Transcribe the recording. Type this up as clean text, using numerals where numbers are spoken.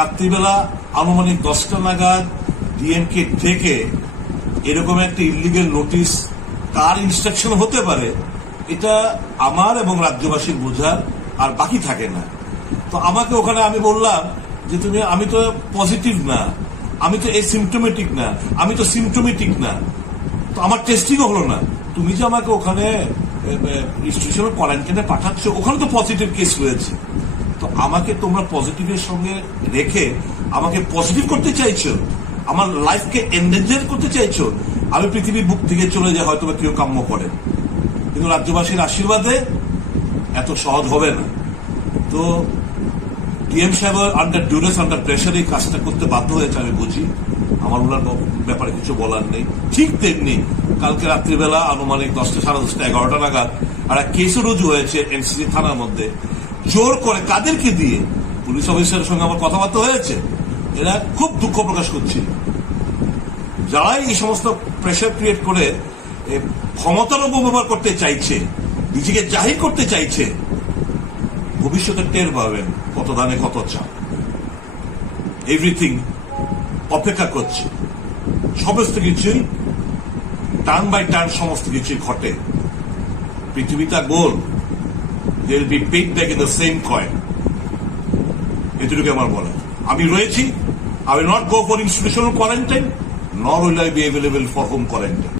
রাত্রিবেলা আনুমানিক 10টা নাগাদ ডিএমকে থেকে এরকম একটা ইলিগেল নোটিশ কার ইনস্ট্রাকশন হতে পারে এটা আমার এবং রাজ্যবাসীর বোঝার আর বাকি থাকে না। তো আমাকে ওখানে আমি বললাম যে আমি তো পজিটিভ না, আমি তো এসিমটোমেটিক না, আমি তো সিমটোমেটিক না, তো আমার টেস্টিংও হলো না। তুমি যে আমাকে ওখানে ইনস্টিটিউশনাল কোয়ারেন্টাইনে পাঠাচ্ছ, ওখানে তো পজিটিভ কেস রয়েছে, তো আমাকে তোমরা পজিটিভের সঙ্গে রেখে আমাকে পজিটিভ করতে চাইছো, আমার লাইফকে এন্ডেঞ্জার করতে চাইছো। আমি পৃথিবীর বুক থেকে চলে যাই, হয়তো কেউ কাম্য করেন, কিন্তু রাজ্যবাসীর আশীর্বাদে এত সহজ হবে না। তো ডিএম সাহেব আন্ডার ডিউরেস, আন্ডার প্রেশার এই কাজটা করতে বাধ্য হয়েছে, আমি বুঝি। আমার ওনার ব্যাপারে কিছু বলার নেই। ঠিক তেমনি কালকে রাত্রিবেলা আনুমানিক 10টা, 10:30, 11টা নাগাদ আর এক কেসও রুজু হয়েছে এনসিসি থানার মধ্যে। জোর করে কাদেরকে দিয়ে? পুলিশ অফিসারের সঙ্গে আমার কথাবার্তা হয়েছে। এরা খুব দুঃখ প্রকাশ করছে, যারাই এই সমস্ত প্রেশার ক্রিয়েট করে ক্ষমতার অপব্যবহার করতে চাইছে, নিজেকে জাহির করতে চাইছে, ভবিষ্যতে টের পাবেন কত দানে কত চাপ। এভরিথিং অপেক্ষা করছে, সমস্ত কিছুই টার্ন বাই টার্ন সমস্ত কিছুই ঘটে। পৃথিবীটা গোল, they will be paid back in the same coin. এটুকু আমার বলা। আমি রয়েছি, I will not go for institutional quarantine, nor will I be available for home quarantine.